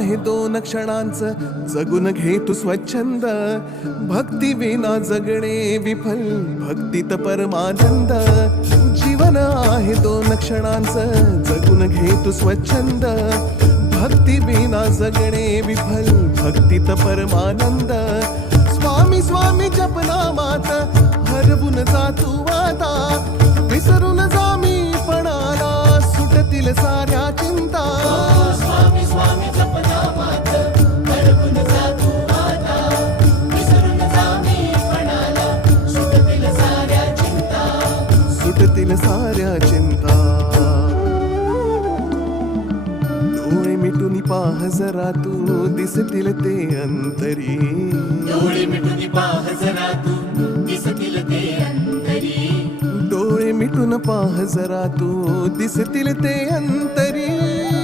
हे दोन क्षणांचं जगून घे तू स्वच्छंद. भक्ती विना जगणे विफल, भक्तीत परमानंद. जीवन आहे दोन क्षणांचं जगून घे तू स्वच्छंद. भक्ती विना जगणे विफल, भक्तीत परमानंद. स्वामी स्वामी जपनामात हरवून जा तू आता. विसरून जा मी पणाला, सुटतील साऱ्या चिंता. स्वामी स्वामी जपनामात हरवून जा तू आता. विसरून जा मी पणाला, सुटतील साऱ्या चिंता. सुटतील साऱ्या चिंता. डोळे मिटून पाह जरा तू, दिसतील ते अंतरी. डोळे मिटून पाह जरा तू, दिसतील ते अंतरी. डोळे मिटून पाह जरा तू, दिसतील ते अंतरी.